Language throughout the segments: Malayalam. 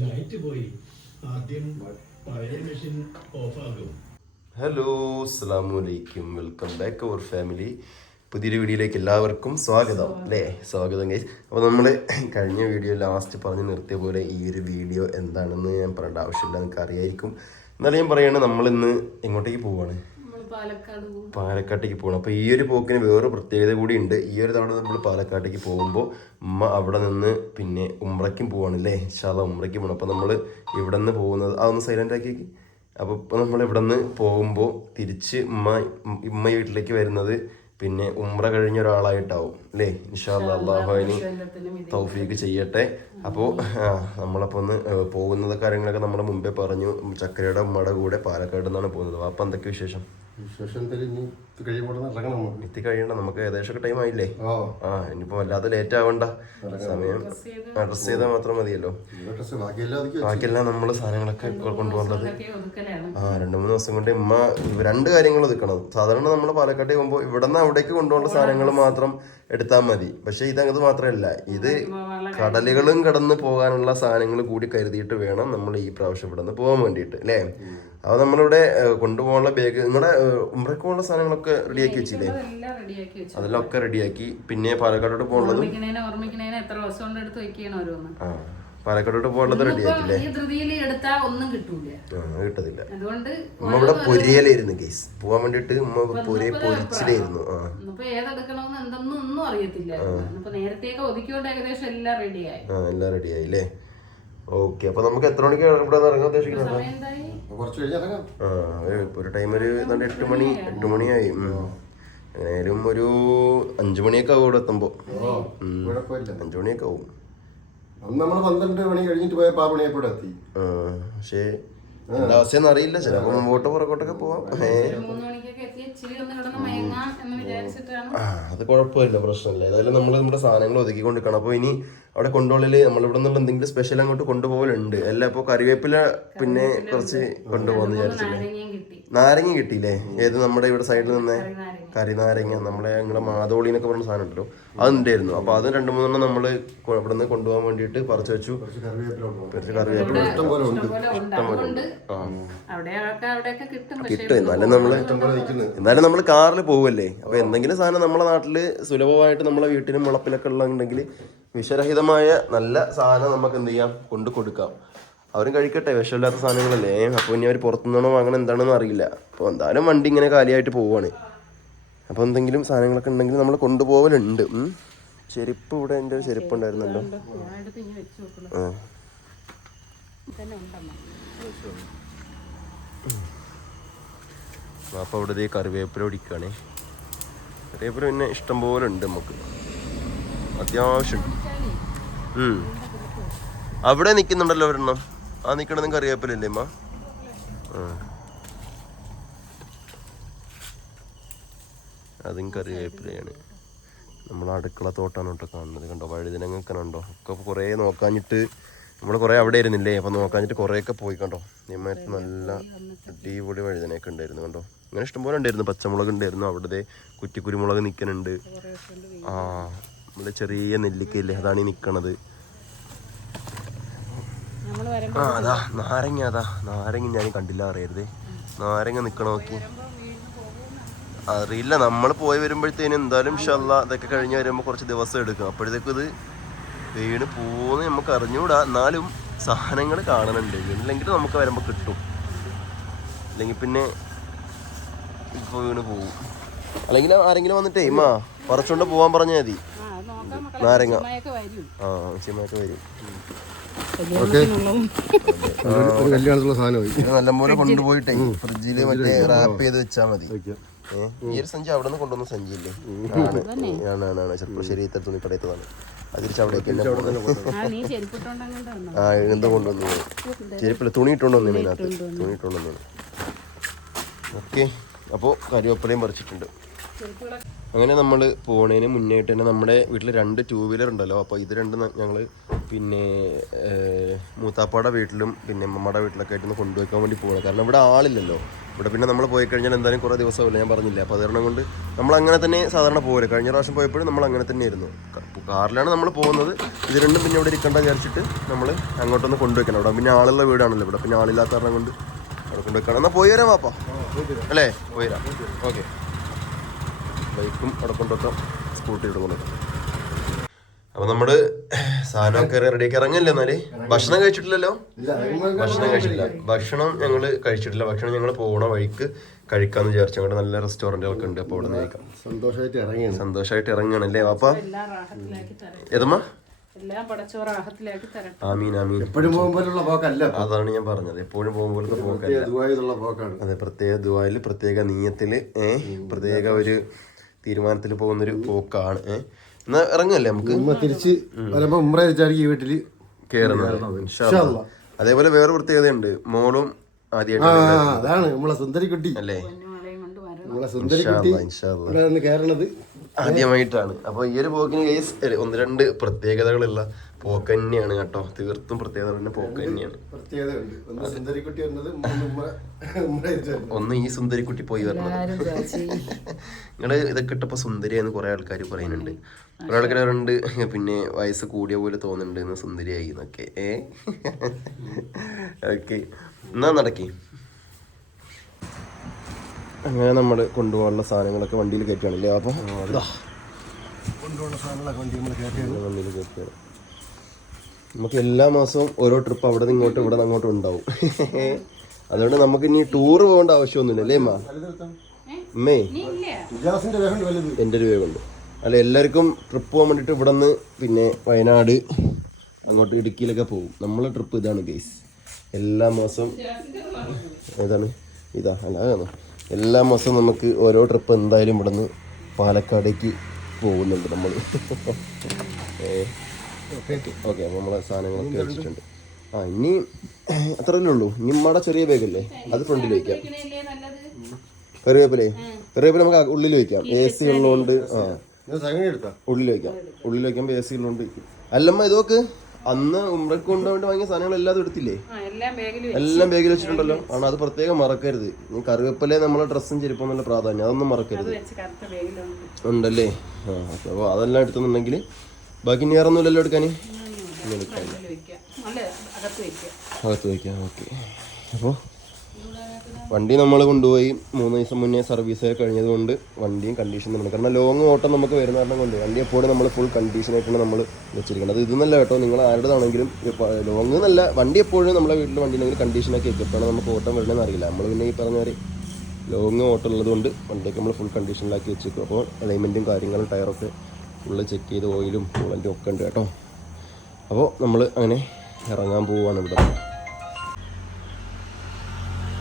ലൈറ്റ് പോയി ആദ്യം ഹലോ അസ്സാം വലൈക്കും വെൽക്കം ബാക്ക് അവർ ഫാമിലി പുതിയൊരു വീഡിയോയിലേക്ക് എല്ലാവർക്കും സ്വാഗതം അല്ലേ? സ്വാഗതം ഗൈസ് അപ്പോൾ നമ്മൾ കഴിഞ്ഞ വീഡിയോ ലാസ്റ്റ് പറഞ്ഞ് നിർത്തിയ പോലെ ഈ ഒരു വീഡിയോ എന്താണെന്ന് ഞാൻ പറയേണ്ട ആവശ്യമില്ല. നിങ്ങൾക്ക് അറിയായിരിക്കും എന്നാലും ഞാൻ പറയുകയാണ് നമ്മളിന്ന് എങ്ങോട്ടേക്ക് പോകും പാലക്കാട്ടേക്ക് പോകണം അപ്പോൾ ഈ ഒരു പോക്കിന് വേറൊരു പ്രത്യേകത കൂടി ഉണ്ട്. ഈ ഒരു തവണ നമ്മൾ പാലക്കാട്ടേക്ക് പോകുമ്പോൾ ഉമ്മ അവിടെ നിന്ന് പിന്നെ ഉമ്രയ്ക്കും പോവാണ് അല്ലേ ഷാദ ഉമ്രയ്ക്ക് പോകണം അപ്പോൾ നമ്മൾ ഇവിടെ നിന്ന് പോകുന്നത് അതൊന്ന് സൈലന്റ് ആക്കി അപ്പോൾ ഇപ്പോൾ നമ്മൾ ഇവിടെ നിന്ന് പോകുമ്പോൾ തിരിച്ച് ഉമ്മ ഉമ്മ വീട്ടിലേക്ക് വരുന്നത് പിന്നെ ഉമ്ര കഴിഞ്ഞ ഒരാളായിട്ടാവും അല്ലേ? ഇൻഷാല്ല അള്ളാഹുവിന് തൗഫീക്ക് ചെയ്യട്ടെ. അപ്പോൾ നമ്മളപ്പോൾ ഒന്ന് പോകുന്ന പോകുന്നത് കാര്യങ്ങളൊക്കെ നമ്മൾ മുമ്പേ പറഞ്ഞു. ചക്കരയുടെ ഉമ്മയുടെ കൂടെ പാലക്കാട് നിന്നാണ് പോകുന്നത്. അപ്പോൾ എന്തൊക്കെ വിശേഷം? വിശേഷം തിരിഞ്ഞ് കഴിയുമ്പോൾ ഇറങ്ങണം നമുക്ക്. എത്തി കഴിയണ്ട നമുക്ക് ഏകദേശം ടൈം ആയില്ലേ? ആ ഇനിയിപ്പോ വല്ലാതെ ലേറ്റ് ആവണ്ട. സമയം. അഡ്രസ് ചെയ്താൽ മാത്രം മതിയല്ലോ. ബാക്കിയെല്ലാം നമ്മൾ നമ്മൾ സാധനങ്ങളൊക്കെ കൊണ്ടുപോകേണ്ടത് ആ രണ്ടു മൂന്ന് ദിവസം കൊണ്ട് ഇമ്മ രണ്ട് കാര്യങ്ങൾ ഒതുക്കണം സാധാരണ നമ്മൾ പാലക്കാട്ടേ പോകുമ്പോൾ ഇവിടെ നിന്ന് അവിടേക്ക് കൊണ്ടുപോകുന്ന സാധനങ്ങൾ മാത്രം എടുത്താൽ മതി. പക്ഷെ ഇതങ്ങത് മാത്രമല്ല. ഇത് കടലുകളും കടന്ന് പോകാനുള്ള സാധനങ്ങൾ കൂടി കരുതിയിട്ട് വേണം നമ്മൾ ഈ പ്രാവശ്യം ഇവിടെ നിന്ന് പോകാൻ വേണ്ടിയിട്ട് അല്ലേ? അപ്പോൾ നമ്മളിവിടെ കൊണ്ടുപോകാനുള്ള ബാഗ് നിങ്ങളുടെ ഉമ്രക്കുള്ള സാധനങ്ങളൊക്കെ റെഡിയാക്കി വെച്ചില്ലേ? എല്ലാം റെഡിയാക്കി വെച്ചു അതെല്ലാം ഒക്കെ റെഡിയാക്കി പിന്നെ പാലക്കാടോട്ട് പോകുന്നത് ആ പാലക്കാടോട്ട് പോകുന്നത് റെഡിയാക്കില്ലേ കിട്ടത്തില്ല. ഉമ്മ ഇവിടെ പൊരിയലായിരുന്നു കേസ് പോവാൻ വേണ്ടിട്ട് ഉമ്മ പൊരിയെ പൊരിച്ചിലായിരുന്നു. ആ. എല്ലാം റെഡിയായി അല്ലേ ഓക്കെ അപ്പൊ നമുക്ക് എത്ര മണിക്ക് ഇവിടെ നിന്ന് ഇറങ്ങാൻ ഉദ്ദേശിക്കുന്നത്? ഒരു ടൈം ഒരു എട്ട് മണി എട്ട് മണിയായി. എങ്ങനെയായാലും ഒരു അഞ്ചു മണിയൊക്കെ ആവും ഇവിടെ എത്തുമ്പോ. അഞ്ചു മണിയൊക്കെ ആവും. നമ്മൾ പന്ത്രണ്ട് മണി കഴിഞ്ഞിട്ട് പോയ പാ മണിയപ്പോൾ എത്തി. ആ പക്ഷേ എന്താ അവസ്ഥയെന്ന് അറിയില്ല. ചിലപ്പോ മുമ്പോട്ട് പുറകോട്ടൊക്കെ പോവാം. അത് കുഴപ്പമില്ല പ്രശ്നമില്ല. ഏതായാലും നമ്മൾ നമ്മുടെ സാധനങ്ങൾ ഒതുക്കി കൊണ്ടിരിക്കണം. അപ്പോൾ ഇനി അവിടെ കൊണ്ടുപോകൽ നമ്മൾ ഇവിടെ നിന്നുള്ള എന്തെങ്കിലും സ്പെഷ്യൽ അങ്ങോട്ട് കൊണ്ടുപോകലുണ്ട്. അല്ല അപ്പോൾ കറിവേപ്പില പിന്നെ കുറച്ച് കൊണ്ടുപോകാന്ന് വിചാരിച്ചില്ലേ? നാരങ്ങ കിട്ടിയില്ലേ? ഏത് നമ്മുടെ ഇവിടെ സൈഡിൽ നിന്നേ? നാരങ്ങ കരിനാരങ്ങ നമ്മളെ ഞങ്ങളെ മാതോളി എന്നൊക്കെ പറഞ്ഞ സാധനം ഉണ്ടല്ലോ. അത് ഉണ്ടായിരുന്നു അപ്പോൾ അത് രണ്ട് മൂന്നെണ്ണം നമ്മൾ ഇവിടെ നിന്ന് കൊണ്ടുപോകാൻ വേണ്ടിയിട്ട് പറിച്ചു വെച്ചു. കുറച്ച് കറിവേപ്പില ഇഷ്ടം പോലെ ഉണ്ട്. കിട്ടും. എന്നാലും നമ്മൾ നിൽക്കുന്നത് എന്നാലും നമ്മൾ കാറിൽ പോവല്ലേ? അപ്പൊ എന്തെങ്കിലും സാധനം നമ്മളെ നാട്ടിൽ സുലഭമായിട്ട് നമ്മളെ വീട്ടിലും മുളപ്പിലൊക്കെ ഉള്ളതുണ്ടെങ്കിൽ വിഷരഹിതമായ നല്ല സാധനം നമുക്ക് എന്ത് ചെയ്യാം? കൊണ്ട് കൊടുക്കാം. അവരും കഴിക്കട്ടെ വിഷമില്ലാത്ത സാധനങ്ങളല്ലേ? അപ്പോൾ ഇനി അവർ പുറത്തുനിന്നാണോ വാങ്ങണം എന്താണെന്ന് അറിയില്ല. അപ്പോൾ എന്തായാലും വണ്ടി ഇങ്ങനെ കാലിയായിട്ട് പോവാണ്. അപ്പോൾ എന്തെങ്കിലും സാധനങ്ങളൊക്കെ ഉണ്ടെങ്കിൽ നമ്മൾ കൊണ്ടുപോകലുണ്ട് ഉം. ചെരുപ്പ് ഇവിടെ എന്റെ ഒരു ചെരുപ്പ് ഉണ്ടായിരുന്നല്ലോ. ആ. അപ്പോൾ അവിടെ കറിവേപ്പില പിടിക്കുകയാണ് കറിവേപ്പില പിന്നെ ഇഷ്ടം പോലെ ഉണ്ട് നമുക്ക്. അത്യാവശ്യം. അവിടെ നിൽക്കുന്നുണ്ടല്ലോ ഒരെണ്ണം. ആ നിൽക്കണതും കറിവേപ്പിലല്ലേ അമ്മ. അതും കറിവേപ്പിലയാണ്. നമ്മൾ അടുക്കള തോട്ടാണ് കേട്ടോ കാണുന്നത് കണ്ടോ? വഴുതിനങ്ങൊക്കെ കണ്ടോ ഒക്കെ കുറേ നോക്കാഞ്ഞിട്ട് നമ്മൾ കുറേ അവിടെ ഇരുന്നില്ലേ അപ്പം നോക്കാഞ്ഞിട്ട് കുറേയൊക്കെ പോയി കണ്ടോ? നിയമായിട്ട് നല്ല അടിപൊളി വഴുതനയൊക്കെ ഉണ്ടായിരുന്നു കണ്ടോ? അങ്ങനെ ഇഷ്ടംപോലെ ഉണ്ടായിരുന്നു. പച്ചമുളക് ഉണ്ടായിരുന്നു. അവിടുത്തെ കുറ്റിക്കുരുമുളക് നിൽക്കുന്നുണ്ട് ആ നമ്മുടെ ചെറിയ നെല്ലിക്കയില്ലേ? അതാണ് ഈ നിൽക്കണത് ആ അതാ നാരങ്ങ അതാ. നാരങ്ങ ഞാൻ കണ്ടില്ല അറിയരുത്. നാരങ്ങ നിക്കണ നോക്കി. അറിയില്ല നമ്മൾ പോയി വരുമ്പോഴത്തേന് എന്തായാലും ഷല്ല ഇതൊക്കെ കഴിഞ്ഞ് വരുമ്പോൾ കുറച്ച് ദിവസം എടുക്കും. അപ്പോഴത്തേക്കും ഇത് വീണ് പോകുന്ന നമുക്ക് അറിഞ്ഞുകൂടാ എന്നാലും സാധനങ്ങൾ കാണുന്നുണ്ട് ഇല്ലെങ്കിൽ നമുക്ക് വരുമ്പോൾ കിട്ടും. അല്ലെങ്കിൽ പിന്നെ ഇപ്പോൾ വീണ് പോകും അല്ലെങ്കിൽ ആരെങ്കിലും വന്നിട്ടേ ഇമ്മ കുറച്ചുകൊണ്ട് പോകാൻ പറഞ്ഞാൽ മതി. ആ നോക്കാം മക്കളെ നാരങ്ങ. ആ ചിമ്മയൊക്കെ വരും. നല്ലപോലെ കൊണ്ടുപോയിട്ടേ ഫ്രിഡ്ജിൽ മറ്റേ റാപ്പ് ചെയ്ത് വെച്ചാൽ മതി. ഈ ഒരു സഞ്ചി അവിടെ നിന്ന് കൊണ്ടുവന്ന സഞ്ചി ഇല്ലേ ആണ്. ആണ് ആണ് ചിലപ്പോൾ ശരി ഇത്ര തുണിക്കടയത്തതാണ് അത് തിരിച്ച് അവിടേക്ക് ആ എന്താ കൊണ്ടുവന്നു. ചെരുപ്പില്ല തുണി ഇട്ടുകൊണ്ട് വന്നേനെ തുണി ഇട്ടുകൊണ്ട് വന്നേനെ ഓക്കെ. അപ്പോൾ കരിവേപ്പിലയും പറിച്ചിട്ടുണ്ട്. അങ്ങനെ നമ്മൾ പോണേന് മുന്നേയിട്ട് തന്നെ നമ്മുടെ വീട്ടിൽ രണ്ട് ടൂ വീലർ ഉണ്ടല്ലോ. അപ്പോൾ ഇത് രണ്ടും ഞങ്ങൾ പിന്നെ മൂത്താപ്പാടെ വീട്ടിലും പിന്നെ അമ്മയുടെ വീട്ടിലൊക്കെ ആയിട്ട് ഒന്ന് കൊണ്ടുവയ്ക്കാൻ വേണ്ടി പോകണം കാരണം ഇവിടെ ആളില്ലല്ലോ. ഇവിടെ പിന്നെ നമ്മൾ പോയി കഴിഞ്ഞാൽ എന്തായാലും കുറേ ദിവസമല്ല ഞാൻ പറഞ്ഞില്ല? അപ്പോൾ അതുകാരണം കൊണ്ട് നമ്മൾ അങ്ങനെ തന്നെ സാധാരണ പോകരുത് കഴിഞ്ഞ പ്രാവശ്യം പോയപ്പോഴും നമ്മൾ അങ്ങനെ തന്നെ ആയിരുന്നു കാറിലാണ് നമ്മൾ പോകുന്നത്. ഇത് രണ്ടും പിന്നെ ഇവിടെ ഇരിക്കേണ്ട വിചാരിച്ചിട്ട് നമ്മൾ അങ്ങോട്ടൊന്ന് കൊണ്ടുവയ്ക്കണം അവിടെ പിന്നെ ആളുള്ള വീടാണല്ലോ. ഇവിടെ പിന്നെ ആളില്ലാത്ത കാരണം കൊണ്ട് അവിടെ കൊണ്ടുവയ്ക്കണം എന്നാൽ പോയി വരാം പാപ്പാ അല്ലേ? പോയി ഓക്കെ. ബൈക്കും അവിടെ കൊണ്ടുവെക്കാം സ്കൂട്ടി ഇവിടെ കൊണ്ടുവെക്കാം അപ്പൊ നമ്മൾ സാധനമൊക്കെ റെഡിയാക്കി ഇറങ്ങില്ല എന്നാൽ? ഭക്ഷണം കഴിച്ചിട്ടില്ലല്ലോ? ഭക്ഷണം കഴിച്ചിട്ടില്ല. ഭക്ഷണം ഞങ്ങൾ കഴിച്ചിട്ടില്ല. ഭക്ഷണം ഞങ്ങൾ പോണ വഴിക്ക് കഴിക്കാന്ന് വിചാരിച്ചു. അങ്ങോട്ട് നല്ല റെസ്റ്റോറന്റുകളൊക്കെ ഉണ്ട്. അപ്പൊ അവിടെ നിന്ന് കഴിക്കാം. സന്തോഷമായിട്ട് ഇറങ്ങിയാണ്. സന്തോഷമായിട്ട് ഇറങ്ങണല്ലേ അപ്പ എല്ലാം റാഹത്തിലാക്കി തരട്ടെ ഏതമ്മ? എല്ലാം തരട്ടെ. ആമീൻ ആമീൻ. എപ്പോഴും പോകുമ്പോഴുള്ള പോക്കല്ല അതാണ് ഞാൻ പറഞ്ഞത്. എപ്പോഴും പോകുമ്പോഴത്തെ പോക്കല്ല. പോക്കാണ്. അതെ പ്രത്യേക ദുബായിൽ പ്രത്യേക നീയത്തിൽ പ്രത്യേക ഒരു തീരുമാനത്തിൽ പോകുന്നൊരു പോക്കാണ് ഏഹ് എന്നാ ഇറങ്ങല്ലേ നമുക്ക്? തിരിച്ച് വരുമ്പോ ഉമ്ര വെച്ചായിരിക്കും ഈ വീട്ടിൽ കേറുന്നത്. അതേപോലെ വേറെ പ്രത്യേകതയുണ്ട്. മോളും ആദ്യമായിട്ട് അതാണ് നമ്മളെ സുന്ദരിക്കുട്ടി. അല്ലേ? നമ്മളെ സുന്ദരിക്കുട്ടി ഇൻഷാ ആദ്യമായിട്ടാണ്. അപ്പൊ ഈ ഒരു പോക്കിന് കേസ് ഒന്ന് രണ്ട് പ്രത്യേകതകളുള്ള പോക്ക് തന്നെയാണ് കേട്ടോ. തീർത്തും പ്രത്യേകത തന്നെ പോക്ക് തന്നെയാണ്. ഒന്ന് സുന്ദരിക്കുട്ടി വന്നത് മൂന്ന് ഉമ്മ ഒന്ന് ഈ സുന്ദരിക്കുട്ടി പോയി വരണത് നിങ്ങൾ ഇതൊക്കെ ഇട്ടപ്പോ സുന്ദരിയാന്ന് കുറെ ആൾക്കാർ പറയുന്നുണ്ട്. കുറെ ആൾക്കാർ പറയുന്നുണ്ട് പിന്നെ വയസ്സ് കൂടിയ പോലെ തോന്നുന്നുണ്ട് എന്ന് സുന്ദരിയായി എന്നൊക്കെ. ഏ? ഓക്കെ. എന്നാ നടക്കി. അങ്ങനെ നമ്മൾ കൊണ്ടുപോകാനുള്ള സാധനങ്ങളൊക്കെ വണ്ടിയിൽ കയറ്റുകയാണല്ലേ? അപ്പോൾ കൊണ്ടുപോകുന്ന സാധനങ്ങളൊക്കെ വണ്ടി നമ്മൾ കയറ്റിയാണ് വണ്ടിയിൽ കയറ്റുകയാണ് നമുക്ക് എല്ലാ മാസവും ഓരോ ട്രിപ്പ് അവിടെ നിന്ന് ഇങ്ങോട്ട് ഇവിടെ നിന്ന് അങ്ങോട്ടും ഉണ്ടാവും. അതുകൊണ്ട് നമുക്ക് ഇനി ടൂർ പോകേണ്ട ആവശ്യമൊന്നുമില്ല അല്ലേ അമ്മ അമ്മേ എന്റെ ഒരു വേഗമുണ്ട്. അല്ല എല്ലാവർക്കും ട്രിപ്പ് പോകാൻ വേണ്ടിയിട്ട് ഇവിടെ നിന്ന് പിന്നെ വയനാട് അങ്ങോട്ട് ഇടുക്കിയിലൊക്കെ പോകും. നമ്മളെ ട്രിപ്പ് ഇതാണ് ഗൈസ് എല്ലാ മാസവും ഏതാണ്? ഇതാ അല്ലാതെ എല്ലാ മാസവും നമുക്ക് ഓരോ ട്രിപ്പ് എന്തായാലും ഇവിടെ നിന്ന് പാലക്കാടേക്ക് പോകുന്നുണ്ട് നമ്മൾ ഓക്കെ അപ്പോൾ നമ്മളെ സാധനങ്ങളൊക്കെ വെച്ചിട്ടുണ്ട് ആ ഇനി അത്രയല്ലേ ഉള്ളൂ. ഇനി നമ്മുടെ ചെറിയ ബാഗല്ലേ അത് ഫ്രണ്ടിൽ വയ്ക്കാം കറിവേപ്പിലേ? കറിവേപ്പില നമുക്ക് ഉള്ളിൽ വയ്ക്കാം എ സി ഉള്ളതുകൊണ്ട് ആ. ഉള്ളിൽ വയ്ക്കാം ഉള്ളിൽ വയ്ക്കുമ്പോൾ എ സി ഉള്ളതുകൊണ്ട് അല്ലമ്മ ഇത് നോക്ക്. അന്ന് ഉമ്രക്ക് കൊണ്ടുപോയിട്ട് വാങ്ങിയ സാധനങ്ങൾ എല്ലാം എടുത്തില്ലേ? എല്ലാം ബാഗിൽ വെച്ചിട്ടുണ്ടല്ലോ. ആണ് അത് പ്രത്യേകം മറക്കരുത്. ഈ കറിവേപ്പിലെ നമ്മളെ ഡ്രസ്സും ചെരുപ്പം നല്ല പ്രാധാന്യം അതൊന്നും മറക്കരുത്. ഉണ്ടല്ലേ? ആ അപ്പോൾ അതെല്ലാം എടുത്തുന്നുണ്ടെങ്കിൽ ബാക്കി ഒന്നുമില്ലല്ലോ എടുക്കാൻ? വെക്കാം. അകത്ത് വയ്ക്കാം ഓക്കെ. അപ്പോൾ വണ്ടി നമ്മൾ കൊണ്ടുപോയി മൂന്ന് ദിവസം മുന്നേ സർവീസ് കഴിഞ്ഞത് കഴിഞ്ഞതുകൊണ്ട് വണ്ടിയും കണ്ടീഷൻ നമ്മൾ കാരണം ലോങ് ഓട്ടം നമുക്ക് വരുന്ന കാരണം കൊണ്ട് വണ്ടി എപ്പോഴും നമ്മൾ ഫുൾ കണ്ടീഷനായിട്ടാണ് നമ്മൾ വെച്ചിരിക്കുന്നത്. അത് ഇതെന്നല്ല കേട്ടോ. നിങ്ങൾ ആരുടേതാണെങ്കിലും ലോങ് എന്നല്ല വണ്ടി എപ്പോഴും നമ്മളെ വീട്ടിൽ വണ്ടി ഉണ്ടെങ്കിൽ കണ്ടീഷനൊക്കെ എപ്പോഴാണ് നമുക്ക് ഓട്ടം വരണമെന്ന് അറിയില്ല. നമ്മൾ പിന്നെ ഈ പറഞ്ഞ ലോങ് ഓട്ടം ഉള്ളതുകൊണ്ട് വണ്ടിയൊക്കെ നമ്മൾ ഫുൾ കണ്ടീഷനിലാക്കി വെച്ചേക്കും അപ്പോൾ അലൈൻമെന്റും കാര്യങ്ങളും ടയറൊക്കെ ഫുള്ള് ചെക്ക് ചെയ്ത് ഓയിലും കൂളന്റും ഒക്കെ ഉണ്ട് കേട്ടോ. അപ്പോൾ നമ്മൾ അങ്ങനെ ഇറങ്ങാൻ പോവുകയാണ് ഇവിടെ.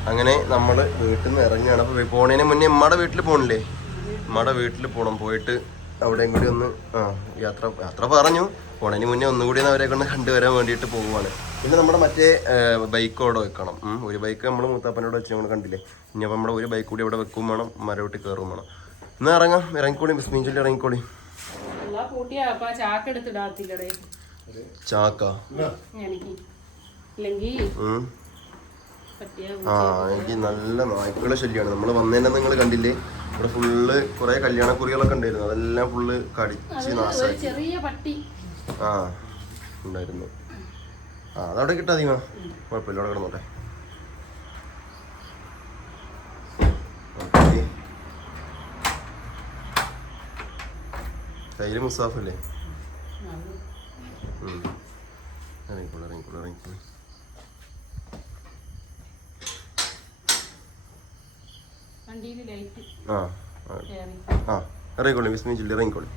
അങ്ങനെ നമ്മൾ വീട്ടിൽ നിന്ന് ഇറങ്ങുകയാണ് അപ്പോൾ പോണേന് മുന്നേ ഉമ്മയുടെ വീട്ടിൽ പോകണില്ലേ ഉമ്മയുടെ വീട്ടിൽ പോകണം പോയിട്ട് അവിടെയും കൂടി ഒന്ന് ആ യാത്ര യാത്ര പറഞ്ഞു. പോണേന് മുന്നേ ഒന്നുകൂടി ഒന്ന് അവരെ കൊണ്ട് കണ്ടുവരാൻ വേണ്ടിയിട്ട് പോവുകയാണ് പിന്നെ നമ്മുടെ മറ്റേ ബൈക്ക് അവിടെ വെക്കണം. ഒരു ബൈക്ക് നമ്മൾ മൂത്താപ്പനോട് വെച്ച് നമ്മൾ കണ്ടില്ലേ? ഇനി അപ്പോൾ നമ്മുടെ ഒരു ബൈക്ക് കൂടി അവിടെ വെക്കും വേണം മരവിട്ട് കയറും വേണം. എന്നാൽ ഇറങ്ങാം. ഇറങ്ങിക്കോളി ബിസ്മീൻ ചൊല്ലി ഇറങ്ങിക്കോളി. അപ്പൊ ചാക്ക് എടുത്തിടാത്തില്ലടേ ചാക്ക എനിക്ക് ഇല്ലെങ്കിൽ ഉം. പറ്റിയ ആ എനിക്ക് നല്ല നായ്ക്കളുടെ ശല്യമാണ്. നമ്മൾ വന്നതിനെ നിങ്ങൾ കണ്ടില്ലേ? ഇവിടെ ഫുള്ള് കുറെ കല്യാണക്കുറികളൊക്കെ ഉണ്ടായിരുന്നു. അതെല്ലാം ഫുള്ള് കടിച്ച് നാശമായി ചെറിയ പട്ടി. ആ ഉണ്ടായിരുന്നു. ആ അതവിടെ കിട്ടാതീമാ കുഴപ്പമില്ല അവിടെ കിടന്നോട്ടെ. കയ്യിൽ മുസാഫല്ലേ. ഇറങ്ങിക്കോളൂ ഇറങ്ങിക്കോളൂ ഇറങ്ങിക്കോളൂ വണ്ടിയിൽ ലൈറ്റ് ആ ആ. ഇറങ്ങിക്കോളി വിസ്മി ജില്ല ഇറങ്ങിക്കോളി.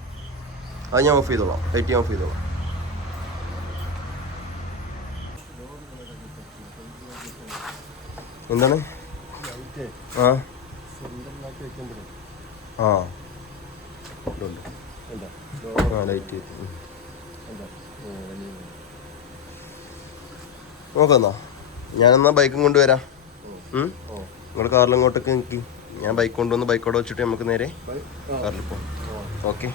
അത് ഞാൻ ഓഫ് ചെയ്തോളാം. ലൈറ്റ് ഞാൻ ഓഫ് ചെയ്തോളാം. എന്താണ്? ആ. ആ. ലൈറ്റ് നോക്കാന്നാ ഞാനെന്നാ ബൈക്കും കൊണ്ടുവരാം നിങ്ങൾ കാറിലും അങ്ങോട്ടേക്ക് നിൽക്കി ഞാൻ ബൈക്ക് കൊണ്ടുവന്ന് ബൈക്കോടെ വെച്ചിട്ട് നമുക്ക് നേരെ കാറിൽ പോകാം ഓക്കെ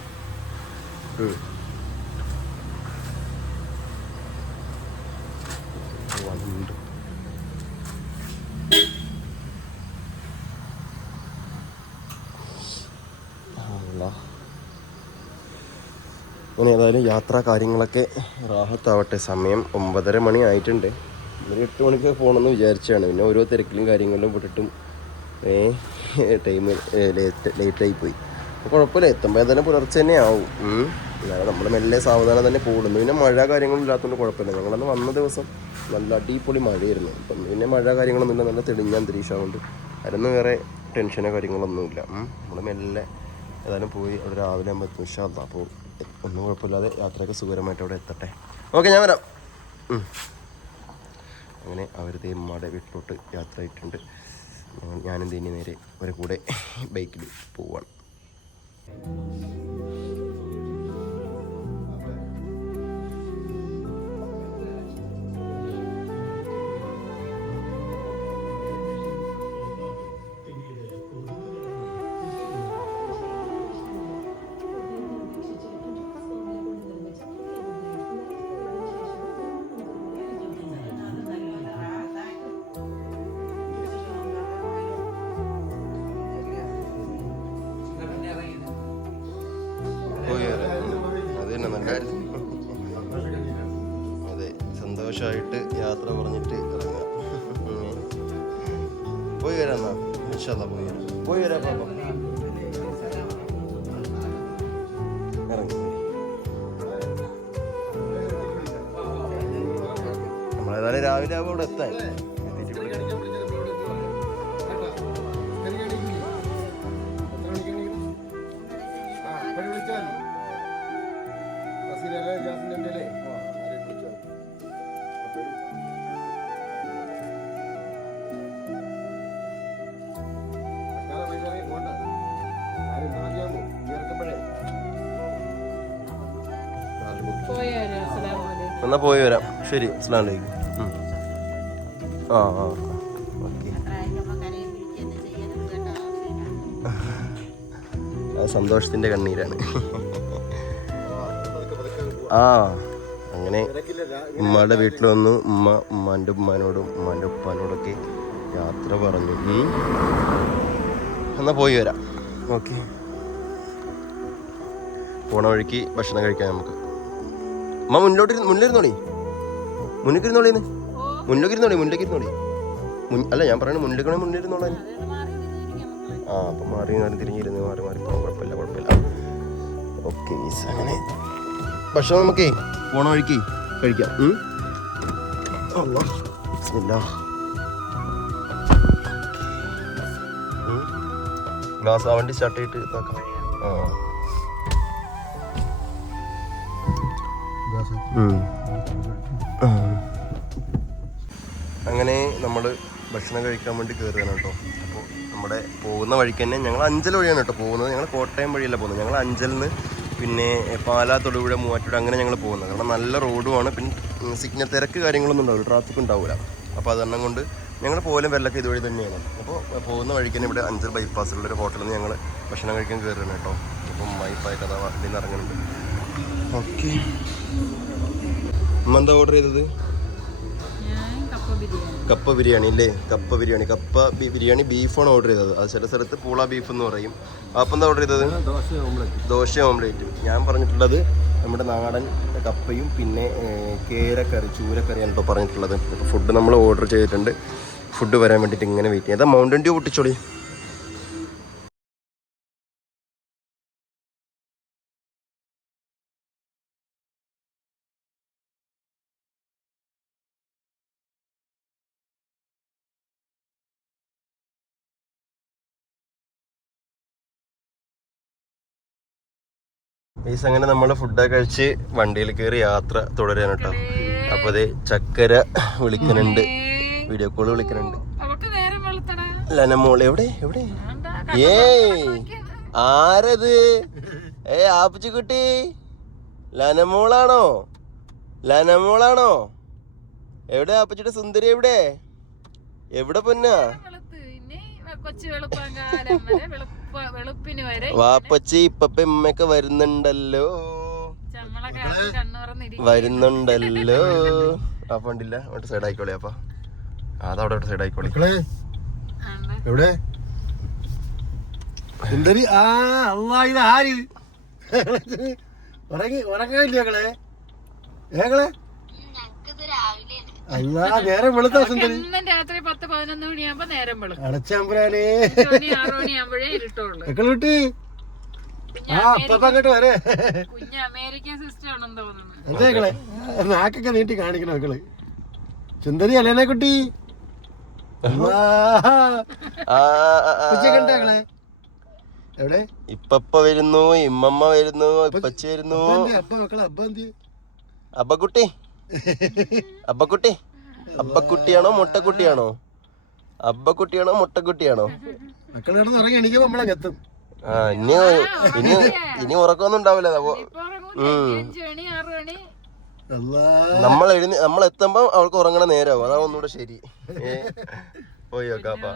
ഇങ്ങനെ ഏതായാലും യാത്രാ കാര്യങ്ങളൊക്കെ റാഹത്താവട്ടെ. സമയം ഒമ്പതര മണി ആയിട്ടുണ്ട്. ഒരു എട്ട് മണിക്ക് പോകണമെന്ന് വിചാരിച്ചാണ്. പിന്നെ ഓരോ തിരക്കിലും കാര്യങ്ങളിലും വിട്ടിട്ടും ടൈം ലേറ്റ് ലേറ്റായി പോയി. അപ്പോൾ കുഴപ്പമില്ല എത്തുമ്പോൾ തന്നെ പുലർച്ചെ തന്നെ ആവും. അല്ലാതെ നമ്മൾ മെല്ലെ സാവധാനം തന്നെ പോകുന്നു പിന്നെ മഴ കാര്യങ്ങളും ഇല്ലാത്തതുകൊണ്ട് കുഴപ്പമില്ല. ഞങ്ങളന്ന് വന്ന ദിവസം നല്ല അടിപൊളി മഴയായിരുന്നു. അപ്പം പിന്നെ മഴ കാര്യങ്ങളൊന്നും ഇല്ല. നല്ല തെളിഞ്ഞ അന്തരീക്ഷമായതുകൊണ്ട് അതിനൊന്നും വേറെ ടെൻഷനോ കാര്യങ്ങളൊന്നുമില്ല നമ്മൾ മെല്ലെ ഏതായാലും പോയി അവിടെ രാവിലെ ആകുമ്പോൾ എത്തും. അപ്പോൾ ഒന്നും കുഴപ്പമില്ലാതെ യാത്രയൊക്കെ സുഖകരമായിട്ട് അവിടെ എത്തട്ടെ. ഓക്കെ ഞാൻ വരാം. അങ്ങനെ അവരുടെ ഉമ്മയുടെ വീട്ടിലോട്ട് യാത്ര ആയിട്ടുണ്ട്. ഞാനും തന്നെ നേരെ അവരെ കൂടെ ബൈക്കിൽ പോവാണ്. രാവിലെ എത്താൻ എന്നാ പോയി വരാം ശരി അസ്ലാം വലൈക്കും. ആ ആ അത് സന്തോഷത്തിന്റെ കണ്ണീരാണ്. ആ അങ്ങനെ ഉമ്മയുടെ വീട്ടിൽ വന്നു. ഉമ്മ ഉമ്മാന്റെ ഉമ്മാനോടും ഉമ്മാന്റെ ഉപ്പാനോടൊക്കെ യാത്ര പറഞ്ഞു. എന്നാൽ എന്നാ പോയി വരാം. ഓക്കെ. പോണ വഴിക്ക് ഭക്ഷണം കഴിക്കാം നമുക്ക്. അമ്മ മുന്നോട്ട് ഇരുന്ന് മുന്നിലിരുന്നോളി. മുന്നിൽ ഇരുന്നോളിന്ന് മുന്നിലേക്ക് ഇരുന്നോടി മുന്നിലേക്ക് ഇരുന്നോടി മുൻ അല്ല ഞാൻ പറയണ മുന്നിലേക്കാണ് മുന്നിലിരുന്നോളാൻ ആ അപ്പം മാറി മാറി തിരിഞ്ഞിരുന്നു മാറി മാറി പോകാം കുഴപ്പമില്ല കുഴപ്പമില്ല. ഓക്കെ അങ്ങനെ. ഭക്ഷണം നമുക്കേ പോണ വഴിക്ക് കഴിക്കാം? ഗ്ലാസ് ആ വണ്ടി സ്റ്റാർട്ട് ചെയ്തിട്ട് ഇതാക്കാം. ആ. ഗ്ലാസ്. ആ. നമ്മൾ ഭക്ഷണം കഴിക്കാൻ വേണ്ടി കയറുകയാണ് കേട്ടോ. അപ്പോൾ നമ്മുടെ പോകുന്ന വഴിക്ക് തന്നെ ഞങ്ങൾ അഞ്ചൽ വഴിയാണ് കേട്ടോ പോകുന്നത്. ഞങ്ങൾ കോട്ടയം വഴിയല്ല പോകുന്നത്. ഞങ്ങൾ അഞ്ചലിൽ നിന്ന് പിന്നെ പാലാ തൊടുപുഴ മൂവാറ്റുപുഴ അങ്ങനെ ഞങ്ങൾ പോകുന്നത്. കാരണം നല്ല റോഡുമാണ്. പിന്നെ സിഗ്നൽ തിരക്ക് കാര്യങ്ങളൊന്നും ഉണ്ടാവില്ല. ട്രാഫിക് ഉണ്ടാവില്ല. അപ്പോൾ അതെണ്ണം കൊണ്ട് ഞങ്ങൾ പോലും വെല്ലൊക്കെ ഇതുവഴി തന്നെയാണ്. അപ്പോൾ പോകുന്ന വഴിക്ക് തന്നെ ഇവിടെ അഞ്ചൽ ബൈപ്പാസിലുള്ള ഒരു ഹോട്ടലിൽ നിന്ന് ഞങ്ങൾ ഭക്ഷണം കഴിക്കാൻ കയറുകയാണ് കേട്ടോ. അപ്പം വൈഫായി കഥ ഇതിൽ നിന്ന് ഇറങ്ങുന്നുണ്ട് ഓക്കെ. അമ്മ എന്താ ഓർഡർ ചെയ്തത്? കപ്പ ബിരിയാണി അല്ലേ കപ്പ ബിരിയാണി. കപ്പ ബിരിയാണി ബീഫാണ് ഓർഡർ ചെയ്തത്. അത് ചില സ്ഥലത്ത് പൂള ബീഫ് എന്ന് പറയും. അപ്പം എന്താ ഓർഡർ ചെയ്തത്? ദോശ ഓംലേറ്റ് ഞാൻ പറഞ്ഞിട്ടുള്ളത് നമ്മുടെ നാടൻ കപ്പയും പിന്നെ കേരക്കറി ചൂരക്കറിയാണ് ഇപ്പോൾ പറഞ്ഞിട്ടുള്ളത്. അപ്പോൾ ഫുഡ് നമ്മൾ ഓർഡർ ചെയ്തിട്ടുണ്ട്. ഫുഡ് വരാൻ വേണ്ടിയിട്ട് ഇങ്ങനെ വെയിറ്റ് ചെയ്യാം. അതാ മൗണ്ടൻ ഡ്യൂ പൊട്ടിച്ചോളി. ഈ അങ്ങനെ നമ്മൾ ഫുഡൊക്കെ കഴിച്ച് വണ്ടിയിൽ കയറി യാത്ര തുടരാൻ കേട്ടോ. അപ്പൊ അതെ ചക്കര വിളിക്കുന്നുണ്ട്. വീഡിയോ കോൾ വിളിക്കുന്നുണ്ട്. ലനമോൾ എവിടെ? എവിടെ? ഏ ആരത്? ഏ ആപ്പിച്ചു കുട്ടി ലനമോളാണോ? ലനമോളാണോ? എവിടെ ആപ്പിച്ചിട്ട്? സുന്ദരി എവിടെ? എവിടെ പൊന്നാ? കൊച്ചു വെളുപ്പിന് വരെ വാപ്പച്ചി ഇപ്പപ്പ ഇമ്മയൊക്കെ വരുന്നുണ്ടല്ലോ. വരുന്നുണ്ടല്ലോ. ആ ഫണ്ടില്ല അവിടെ സൈഡ് ആയിക്കോളി അപ്പ അതവിടെ സൈഡ് ആയിക്കോളി. എവിടെ? എന്തൊരു ആ അള്ളാ ഇത് ആര്? ഉറങ്ങി ഉറങ്ങില്ല ഏകളെ ഏകളെ നേരം വെളുത്ത സുന്ദരി. രാത്രി പത്ത് പതിനൊന്ന് മണിയാകുമ്പോ നേരം വെളുക്കും. അടച്ചാമ്പുരാനേ അഞ്ച് മണി ആറ് മണിയാകുമ്പോഴേ ഇരുട്ടുള്ളൂ. മക്കൾ ആ അപ്പ അങ്ങോട്ട് വരെ. കുഞ്ഞ് അമേരിക്കൻ സിസ്റ്റം ആണെന്ന് തോന്നുന്നു. നാക്കൊക്കെ നീട്ടി കാണിക്കണം മക്കൾ. സുന്ദരി അല്ലേനെ കുട്ടി? കണ്ടേ ആ, ആ, ആ. ഉച്ചയ്ക്കുണ്ടോ ഞങ്ങളെ എവിടെ? ഇപ്പപ്പ വരുന്നു ഇമ്മമ്മ വരുന്നു ഇപ്പച്ചി വരുന്നു. അബ്ബ മക്കളെ അബ്ബ എന്തി അബ്ബക്കുട്ടി അബ്ബക്കുട്ടി അബ്ബക്കുട്ടിയാണോ മുട്ടക്കുട്ടിയാണോ? അബ്ബക്കുട്ടിയാണോ മുട്ടക്കുട്ടിയാണോ? മക്കൾ കിടന്ന് ഇറങ്ങി എണീക്കുമ്പോ നമ്മളെ എത്തും ആ ഇനി ഇനി ഇനി ഉറക്കമൊന്നും ഉണ്ടാവില്ല. നമ്മൾ എഴുതി നമ്മൾ എത്തുമ്പോ അവൾക്ക് ഉറങ്ങണ നേരാവും. അതാ ഒന്നുകൂടെ ശരി. പോയി നോക്കാപ്പ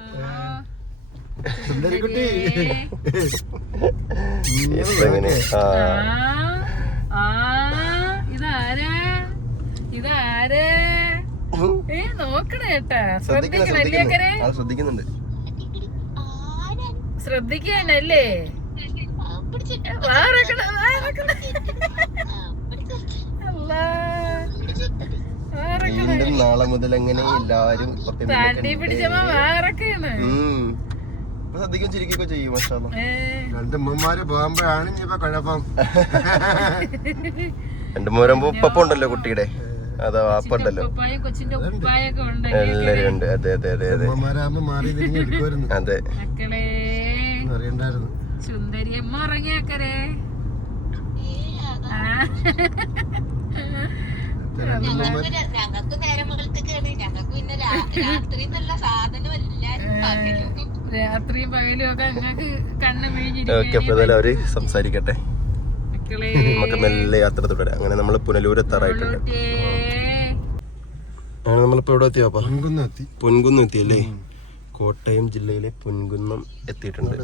എങ്ങനെ? ആ ഇതാരാ? ഇതാരാ? ഏ ശ്രദ്ധിക്കുന്നുണ്ട്. ശ്രദ്ധിക്കാനല്ലേ വീണ്ടും നാളെ മുതൽ എങ്ങനെ എല്ലാരും ഇപ്പൊ കണ്ടിട്ട് പിടിച്ചപ്പോ ഉം. ഇപ്പൊ ശ്രദ്ധിക്കും ചിരിക്കൊക്കെ ചെയ്യും രണ്ടുമ്മമാര് പോകുമ്പോഴാണ് ഇനിയിപ്പൊ കുഴപ്പം. രണ്ട് മൂരമ്പോ ഉപ്പപ്പം ഉണ്ടല്ലോ കുട്ടിയുടെ. അതാ വാപ്പുണ്ടല്ലോ എല്ലാരും ഉണ്ട് അതെ അതെ അതെ അതെ. അതെ. സുന്ദരിയമ്മ ഉറങ്ങിയാക്കരെ രാത്രിയും പകലും ഒക്കെ കണ്ണു അവർ സംസാരിക്കട്ടെ. മക്കളെ. നമുക്ക് മെല്ലെ യാത്ര തുടരാം. അങ്ങനെ നമ്മൾ പുനലൂർ എത്താറായിട്ടുണ്ട് കുട്ടിയേ. അങ്ങനെ നമ്മളിപ്പോ എവിടെ എത്തിയാപ്പാ പൊൻകുന്നം എത്തി. പൊൻകുന്നം എത്തിയല്ലേ കോട്ടയം ജില്ലയിലെ പൊൻകുന്നം എത്തിയിട്ടുണ്ട്.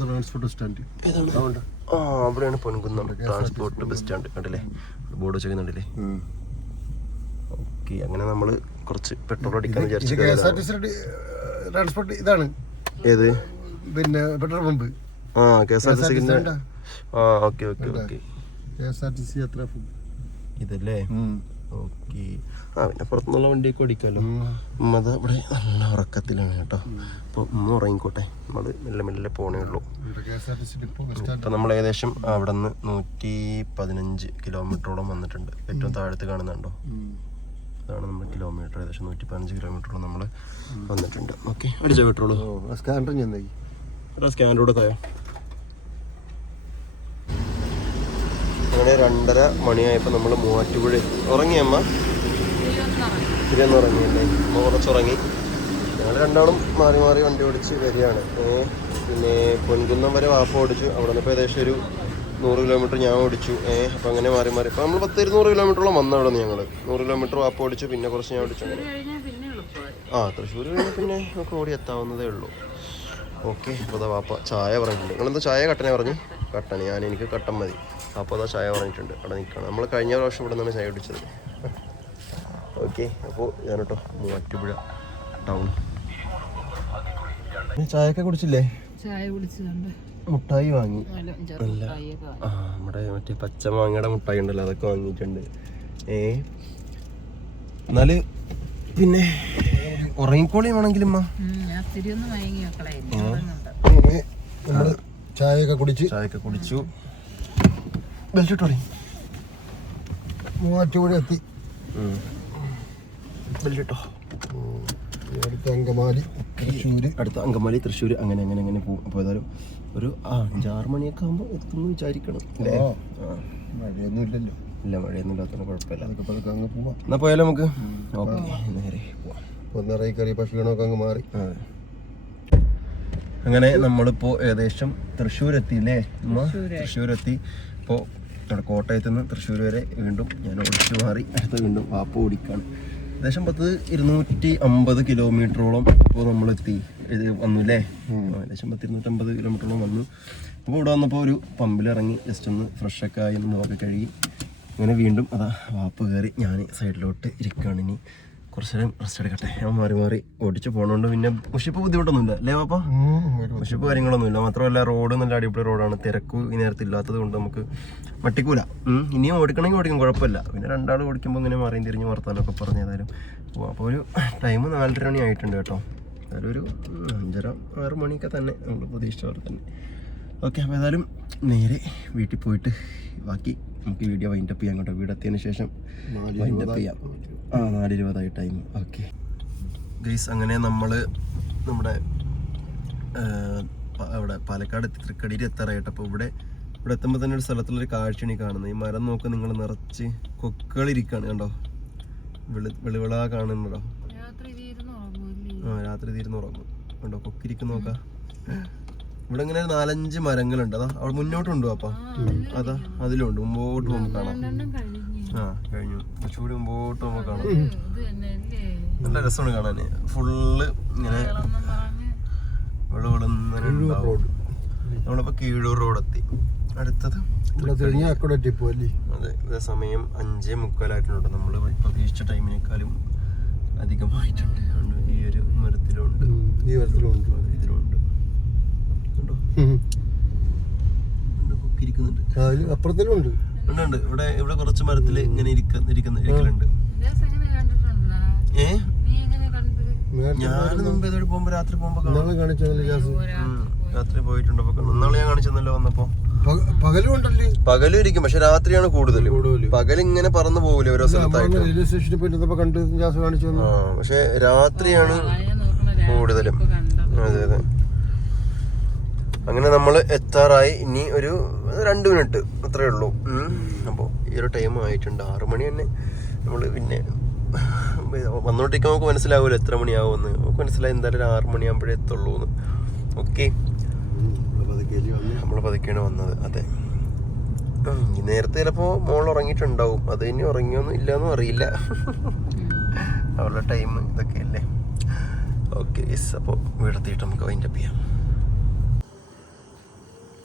ട്രാൻസ്പോർട്ട് സ്റ്റാൻഡ് ആ അവിടെയാണ് പൊൻകുന്നം ട്രാൻസ്പോർട്ട് ബസ് സ്റ്റാൻഡ് കണ്ടില്ലേ? ബോർഡ് ചെയ്യുന്നുണ്ടല്ലേ ഓക്കെ അങ്ങനെ നമ്മൾ കുറച്ച് പെട്രോൾ അടിക്കാൻ വിചാരിച്ചു ഇതാണ്. ഏത്? പിന്നെ പെട്രോൾ പമ്പ് ആ K S R T C ആ okay okay okay. K S R T C എത്ര ഇതല്ലേ ഓക്കെ. ആ പിന്നെ പുറത്തുനിന്നുള്ള വണ്ടിയൊക്കെ ഓടിക്കാമല്ലോ ഉമ്മ ദാ ഇവിടെ നല്ല ഉറക്കത്തിലാണ് കേട്ടോ. അപ്പോൾ ഉമ്മ ഉറങ്ങിക്കോട്ടെ. നമ്മൾ മെല്ലെ മെല്ലെ പോണേ ഉള്ളൂ. ഇപ്പം നമ്മൾ ഏകദേശം അവിടെ നിന്ന് നൂറ്റി പതിനഞ്ച് കിലോമീറ്ററോളം വന്നിട്ടുണ്ട്. ഏറ്റവും താഴത്ത് കാണുന്നുണ്ടോ? അതാണ് നമ്മൾ കിലോമീറ്റർ ഏകദേശം നൂറ്റി പതിനഞ്ച് കിലോമീറ്ററോളം നമ്മൾ വന്നിട്ടുണ്ട്. ഓക്കെ അടിച്ച പെട്രോൾ സ്കാനർ ചെന്നേ സ്കാനറൂടെ തായോ അങ്ങനെ രണ്ടര മണിയായപ്പോൾ നമ്മൾ മൂവാറ്റുപുഴ എത്തി. ഉറങ്ങിയമ്മ ഇത്തിരി അല്ലേ ഉറങ്ങിയല്ലേ അമ്മ കുറച്ചുറങ്ങി. ഞങ്ങൾ രണ്ടാളും മാറി മാറി വണ്ടി ഓടിച്ച് വരികയാണ്. പിന്നെ പൊൻകുന്നം വരെ വാപ്പ ഓടിച്ചു. അവിടെ നിന്ന് ഇപ്പോൾ ഏകദേശം ഒരു നൂറ് കിലോമീറ്റർ ഞാൻ ഓടിച്ചു. ഏഹ് അപ്പം അങ്ങനെ മാറി മാറി. ഇപ്പം നമ്മൾ പത്ത് ഇരുന്നൂറ് കിലോമീറ്ററോളം വന്നു അവിടെ നിന്ന് ഞങ്ങൾ നൂറ് കിലോമീറ്റർ വാപ്പ ഓടിച്ചു പിന്നെ കുറച്ച് ഞാൻ ഓടിച്ചു. ആ തൃശ്ശൂർ കഴിഞ്ഞാൽ പിന്നെ നമുക്ക് ഓടി എത്താവുന്നതേ ഉള്ളൂ. ഓക്കെ അപ്പോൾ വാപ്പ ചായ പറഞ്ഞിട്ടുണ്ട്. നിങ്ങളെന്താ ചായ കട്ടനെ പറഞ്ഞു? കട്ടണേ ഞാൻ എനിക്ക് കട്ടൻ മതി. അപ്പോൾ അതാ ചായ പറഞ്ഞിട്ടുണ്ട് അവിടെ നിൽക്കണം. നമ്മൾ കഴിഞ്ഞ പ്രാവശ്യം ഇവിടെ നിന്നാണ് ചായ കുടിച്ചത്. ഓക്കെ അപ്പോൾ ഞാൻ കേട്ടോ മൂവാറ്റുപുഴ ടൗൺ. ചായയൊക്കെ കുടിച്ചില്ലേ? ചായ മുട്ടായി വാങ്ങി. വാങ്ങി. ആ നമ്മുടെ മറ്റേ പച്ച മാങ്ങയുടെ മുട്ടായി ഉണ്ടല്ലോ അതൊക്കെ വാങ്ങിയിട്ടുണ്ട്. ഏ എന്നാൽ പിന്നെ ഉറങ്ങിക്കോളി വേണമെങ്കിലും ചായയൊക്കെ കുടിച്ച്. ചായയൊക്കെ കുടിച്ചു. ബെൽറ്റ് ഇട്ടോളി മൂവാറ്റുപുഴ എത്തി. ബെൽറ്റ് ഇട്ടോ. അടുത്ത അങ്കമാലി തൃശ്ശൂര്. അടുത്ത അങ്കമാലി തൃശ്ശൂർ അങ്ങനെ അങ്ങനെ അങ്ങനെ പോകും അപ്പോൾ ഏതായാലും ഒരു ആ അഞ്ചാറ് മണിയൊക്കെ ആകുമ്പോൾ എത്തുമെന്ന് വിചാരിക്കണം അല്ലേ? മഴയൊന്നും ഇല്ലല്ലോ. ഇല്ല മഴയൊന്നും ഇല്ലാത്തതിന് കുഴപ്പമില്ല. അതൊക്കെ പതുക്കെ അങ്ങ് പോവാം. എന്നാ പോയാലോ നമുക്ക്? ഓക്കെ നേരെ പോവാം. ഒന്നിറങ്ങി കയറിയപ്പോ ക്ഷീണമൊക്കെ അങ്ങ് മാറി. അങ്ങനെ നമ്മളിപ്പോ ഏകദേശം തൃശ്ശൂരെത്തി അല്ലേ? തൃശ്ശൂരെത്തി. ഇപ്പോ ഇപ്പോൾ നമ്മുടെ കോട്ടയത്ത് നിന്ന് തൃശ്ശൂർ വരെ വീണ്ടും ഞാൻ ഓടിച്ചു മാറി. അടുത്ത് വീണ്ടും വാപ്പ ഓടിക്കാണ്. ഏകദേശം പത്ത് ഇരുന്നൂറ്റി അമ്പത് കിലോമീറ്ററോളം ഇപ്പോൾ നമ്മളെത്തി. ഇത് വന്നു അല്ലേ ഏകദേശം പത്ത് ഇരുന്നൂറ്റമ്പത് കിലോമീറ്ററോളം വന്നു. അപ്പോൾ ഇവിടെ വന്നപ്പോൾ ഒരു പമ്പിലിറങ്ങി ജസ്റ്റ് ഒന്ന് ഫ്രഷൊക്കെ ആയി ഒന്ന് നോക്കി കഴുകി. അങ്ങനെ വീണ്ടും അതാ വാപ്പ് കയറി ഞാൻ സൈഡിലോട്ട് ഇരിക്കുകയാണ് ഇനി. കുറച്ച് നേരം റെസ്റ്റ് എടുക്കട്ടെ. ഞാൻ മാറി മാറി ഓടിച്ച് പോകണോണ്ട് പിന്നെ മുഷിപ്പ് ബുദ്ധിമുട്ടൊന്നുമില്ല. അല്ലേ പാപ്പ? മുഷിപ്പ് കാര്യങ്ങളൊന്നുമില്ല. മാത്രമല്ല റോഡ് നല്ല അടിപൊളി റോഡാണ് തിരക്ക് ഈ നേരത്തെ ഇല്ലാത്തത് കൊണ്ട് നമുക്ക് മട്ടിക്കൂല ഉം. ഇനിയും ഓടിക്കണമെങ്കിൽ ഓടിക്കും. കുഴപ്പമില്ല. പിന്നെ രണ്ടാൾ ഓടിക്കുമ്പോൾ ഇങ്ങനെ മറിയും തിരിഞ്ഞ് വർത്താനൊക്കെ പറഞ്ഞു ഏതായാലും. അപ്പോൾ ഒരു ടൈം നാലര മണി ആയിട്ടുണ്ട് കേട്ടോ. ഏതായാലും ഒരു അഞ്ചര ആറ് മണിയൊക്കെ തന്നെ നമ്മൾ പ്രതീക്ഷിച്ച പോലെ തന്നെ. ഓക്കെ അപ്പോൾ ഏതായാലും നേരെ വീട്ടിൽ പോയിട്ട് ബാക്കി നമുക്ക് വീഡിയോ വൈൻഡപ്പ് ചെയ്യാം കേട്ടോ വീടെത്തിയതിന് ശേഷം വൈൻഡപ്പ് ചെയ്യാം. ആ നാല് ഇരുപതായി ടൈം ഓക്കെ ഗൈസ് അങ്ങനെ നമ്മൾ നമ്മുടെ അവിടെ പാലക്കാട് എത്തി തൃക്കടിയിൽ എത്താറായിട്ട്. അപ്പോൾ ഇവിടെ ഇവിടെ എത്തുമ്പോൾ തന്നെ ഒരു സ്ഥലത്തുള്ളൊരു കാഴ്ചയാണ് ഈ കാണുന്നത്. ഈ മരം നോക്ക് നിങ്ങൾ നിറച്ച് കൊക്കുകളിരിക്കുകയാണ് കണ്ടോ? വെളി വെളിവിളാ കാണുന്നുണ്ടോ? ആ രാത്രി തീരുന്ന് ഉറങ്ങും. കണ്ടോ? കൊക്കിരിക്കുന്ന നോക്കാം. ഇവിടെ ഇങ്ങനെ നാലഞ്ച് മരങ്ങളുണ്ട്. അതാ അവിടെ മുന്നോട്ടുണ്ടോ അപ്പൊ. അതാ അതിലുണ്ട്. മുമ്പോട്ട് നമുക്ക് കാണാം. ആ കഴിഞ്ഞു. കുറച്ചുകൂടി മുമ്പോട്ട് നമുക്ക് കാണാം. നല്ല രസമാണ് കാണാന്. ഫുള്ള് ഇങ്ങനെ വെളുവെളുന്നനെ ഉണ്ടാവും നമ്മളിപ്പോ കീഴൂർ റോഡ് എത്തി അടുത്തത് അതെ ഇതേ സമയം അഞ്ചേ മുക്കാലായിട്ടുണ്ട് നമ്മൾ പ്രതീക്ഷിച്ച ടൈമിനേക്കാളും അധികമായിട്ടുണ്ട്. ഈ ഒരു മരത്തിലുണ്ട് ഈ വരത്തിലുണ്ട് ഇതിലുണ്ട് കണ്ടോ ഉണ്ട്, ഉണ്ട്. ഉണ്ട് ഇവിടെ ഇവിടെ കുറച്ച് മരത്തിൽ ഇങ്ങനെ ഇരിക്കുന്ന ഇരിക്കുന്ന ഇരിക്കലുണ്ട്. ഏ? ഞാൻ മുമ്പ് ഏതോട് പോകുമ്പോ രാത്രി പോകുമ്പോ രാത്രി ഇന്നാളെ ഞാൻ കാണിച്ചെന്നല്ലോ വന്നപ്പോ? പക- പകലും ഉണ്ടല്ലേ? പകലും ഇരിക്കും പക്ഷെ രാത്രിയാണ് കൂടുതൽ കൂടുതൽ. പകൽ ഇങ്ങനെ പറന്നു പോകൂലേ ഓരോ സ്ഥലത്തായിട്ട്. റെയിൽവേ സ്റ്റേഷനിൽ പോയിട്ട് കണ്ട് ജാസ് കാണിച്ചു പക്ഷെ രാത്രിയാണ് കൂടുതലും. അതെ അതെ. അങ്ങനെ നമ്മൾ എത്താറായി. ഇനി ഒരു രണ്ട് മിനിറ്റ് അത്രേ ഉള്ളൂ. അപ്പോൾ ഈ ഒരു ടൈം ആയിട്ടുണ്ട്. ആറ് മണി തന്നെ നമ്മൾ പിന്നെ വന്നോട്ടേക്ക് നമുക്ക് മനസ്സിലാവുമല്ലോ എത്ര മണിയാവുമെന്ന്. നമുക്ക് മനസ്സിലായി എന്തായാലും ഒരു ആറ് മണിയാകുമ്പോഴേ എത്തുള്ളൂ എന്ന്. ഓക്കെ. നമ്മൾ പതുക്കെയാണ് വന്നത്. അതെ. നേരത്തെ ചിലപ്പോൾ മോൾ ഉറങ്ങിയിട്ടുണ്ടാവും. അത് ഇനി ഉറങ്ങിയൊന്നും ഇല്ലയെന്നും അറിയില്ല. അവളുടെ ടൈം ഇതൊക്കെയല്ലേ. ഓക്കെ യെസ് അപ്പോൾ വീടെത്തിയിട്ട് നമുക്ക് വൈൻഡപ്പ് ചെയ്യാം.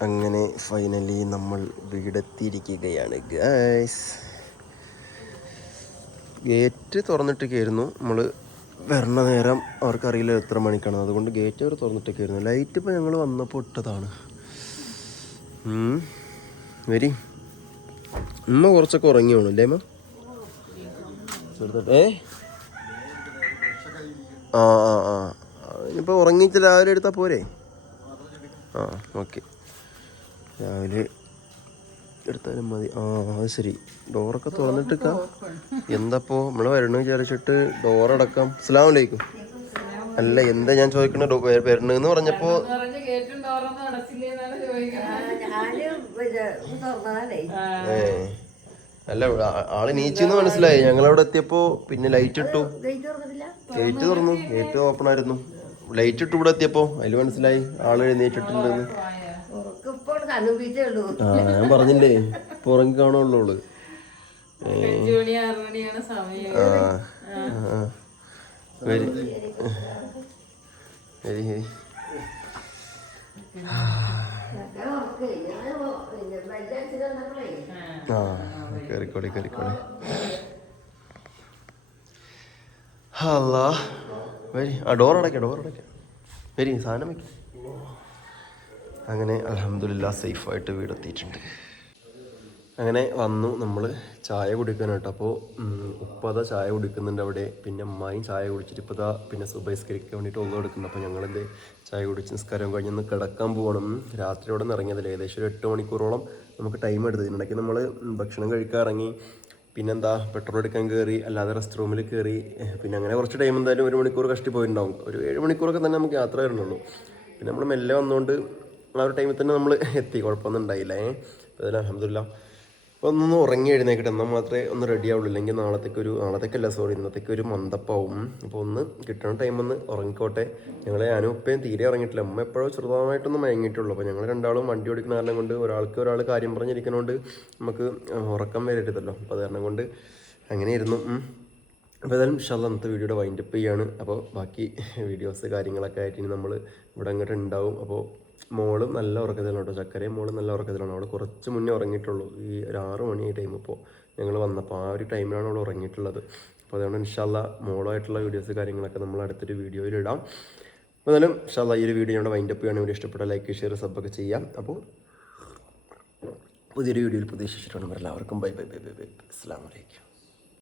അങ്ങനെ ഫൈനലി നമ്മൾ വീടെത്തിയിരിക്കുകയാണ് ഗൈസ് ഗേറ്റ് തുറന്നിട്ടൊക്കെയായിരുന്നു. നമ്മൾ വരണ നേരം അവർക്കറിയില്ല എത്ര മണിക്കാണ്. അതുകൊണ്ട് ഗേറ്റ് അവർ തുറന്നിട്ടൊക്കെയായിരുന്നു. ലൈറ്റ് ഇപ്പോൾ ഞങ്ങൾ വന്നപ്പോൾ ഇട്ടതാണ്. വരി. ഇന്ന് കുറച്ചൊക്കെ ഉറങ്ങി വേണം അല്ലേ അമ്മ ഏ? ആ ആ ആ. ഇനിയിപ്പോൾ ഉറങ്ങിയിട്ട് രാവിലെ എടുത്താൽ പോരെ? ആ ഓക്കെ. രാവിലെ എടുത്താലും മതി. ആ അത് ശരി. ഡോറൊക്കെ തുറന്നിട്ടിക്ക എന്തപ്പോ? നമ്മൾ വരണു വിചാരിച്ചിട്ട് ഡോറടക്കം. അസ്സലാമു അലൈക്കും അല്ല എന്താ ഞാൻ ചോദിക്കണ? വരണെന്ന് പറഞ്ഞപ്പോ അല്ല ആൾ നീച്ചെന്ന് മനസ്സിലായി. ഞങ്ങൾ അവിടെ എത്തിയപ്പോ പിന്നെ ലൈറ്റ് ഇട്ടു. ഗേറ്റ് തുറന്നു. ഗേറ്റ് ഓപ്പൺ ആയിരുന്നു. ലൈറ്റ് ഇട്ടു ഇവിടെ എത്തിയപ്പോ. അതിൽ മനസ്സിലായി. ആൾ എഴുന്നേറ്റിട്ടുണ്ടെന്ന്. ഞാൻ പറഞ്ഞില്ലേ ഇപ്പൊ ഉറങ്ങി കാണുള്ളൂ വെരി. ആ. കയറിക്കോളി കയറിക്കോളി അല്ല വരി. ആ ഡോർ അടയ്ക്കാം ഡോർ അടയ്ക്കാം. വരി സാധനം വയ്ക്കും അങ്ങനെ അലഹമില്ല സേഫായിട്ട് വീടെത്തിയിട്ടുണ്ട്. അങ്ങനെ വന്നു നമ്മൾ ചായ കുടിക്കാനായിട്ട്. അപ്പോൾ ഉപ്പത ചായ കുടിക്കുന്നുണ്ട് അവിടെ. പിന്നെ അമ്മായും ചായ കുടിച്ചിട്ട് ഇപ്പോൾ ദാ പിന്നെ സുബൈസ്കരിക്കാൻ വേണ്ടിയിട്ട് ഒന്നും എടുക്കുന്നുണ്ട് അപ്പോൾ ഞങ്ങളെന്ത് ചായ കുടിച്ച് നിസ്കാരം കഴിഞ്ഞൊന്ന് കിടക്കാൻ പോകണം രാത്രിയോടെ ഇറങ്ങിയതല്ലേ? ഏകദേശം ഒരു എട്ട് മണിക്കൂറോളം നമുക്ക് ടൈം എടുത്തു ഇതിനിടയ്ക്ക് നമ്മൾ ഭക്ഷണം കഴിക്കാൻ ഇറങ്ങി. പിന്നെന്താ പെട്രോൾ എടുക്കാൻ കയറി അല്ലാതെ റെസ്റ്റ് റൂമിൽ കയറി പിന്നെ അങ്ങനെ കുറച്ച് ടൈം എന്തായാലും ഒരു മണിക്കൂർ കഷ്ടി പോയിട്ടുണ്ടാവും. ഒരു ഏഴ് മണിക്കൂറൊക്കെ തന്നെ നമുക്ക് യാത്ര വരണുള്ളൂ. പിന്നെ നമ്മൾ മെല്ലെ വന്നുകൊണ്ട് ആ ഒരു ടൈമിൽ തന്നെ നമ്മൾ എത്തി. കുഴപ്പമൊന്നും ഉണ്ടായില്ല. ഏഹ് അതിൽ അപ്പോൾ ഒന്നൊന്ന് ഉറങ്ങി എഴുന്നേക്കട്ടെ. എന്നാൽ മാത്രമേ ഒന്ന് റെഡി ആവുള്ളൂ. ഇല്ലെങ്കിൽ നാളത്തേക്ക് ഒരു നാളത്തേക്കല്ല സോറി ഇന്നത്തേക്ക് ഒരു മന്ദപ്പാവും. അപ്പോൾ ഒന്ന് കിട്ടണ ടൈം ഒന്ന് ഉറങ്ങിക്കോട്ടെ. ഞങ്ങൾ ഞാനും ഉപ്പയും തീരെ ഇറങ്ങിയിട്ടില്ല അമ്മ എപ്പോഴും ചെറുതായിട്ടൊന്ന് മയങ്ങിയിട്ടുള്ളൂ. അപ്പോൾ ഞങ്ങൾ രണ്ടാളും വണ്ടി ഓടിക്കുന്ന കാരണം കൊണ്ട് ഒരാൾക്ക് ഒരാൾ കാര്യം പറഞ്ഞിരിക്കുന്നതുകൊണ്ട് നമുക്ക് ഉറക്കം വരരുതല്ലോ. അപ്പോൾ അത് കാരണം കൊണ്ട് അങ്ങനെ ഇരുന്നു അപ്പോൾ ഏതായാലും ഇഷ്ടം അന്നത്തെ വീഡിയോയുടെ വൈൻഡപ്പ് ചെയ്യാണ്. അപ്പോൾ ബാക്കി വീഡിയോസ് കാര്യങ്ങളൊക്കെ ആയിട്ട് ഇനി നമ്മൾ ഇവിടെ അങ്ങോട്ട് ഉണ്ടാവും. അപ്പോൾ മോൾ നല്ല ഉറക്കത്തിലാണ് കേട്ടോ. ചക്കരയും മോൾ നല്ല ഉറക്കത്തിലാണ്. അവൾ കുറച്ച് മുന്നേ ഉറങ്ങിയിട്ടുള്ളൂ. ഈ ഒരു ആറ് മണി ടൈം ഇപ്പോൾ ഞങ്ങൾ വന്നപ്പോൾ ആ ഒരു ടൈമിലാണ് അവൾ ഉറങ്ങിയിട്ടുള്ളത്. അപ്പോൾ അതുകൊണ്ട് ഇൻഷാല്ല മോളായിട്ടുള്ള വീഡിയോസ് കാര്യങ്ങളൊക്കെ നമ്മൾ അടുത്തൊരു വീഡിയോയിൽ ഇടാം. അപ്പോൾ എന്തായാലും ഇൻഷാല്ല ഈ ഒരു വീഡിയോ ഞങ്ങൾ വൈൻഡപ്പ് ചെയ്യുകയാണെങ്കിൽ വീഡിയോ ഇഷ്ടപ്പെട്ട ലൈക്ക് ഷെയർ സബ്ബൊക്കെ ചെയ്യാം. അപ്പോൾ പുതിയൊരു വീഡിയോയിൽ പ്രതീക്ഷിച്ചിട്ടുണ്ട് എല്ലാവർക്കും bye bye bye bye bye അസ്സാം വലൈക്കും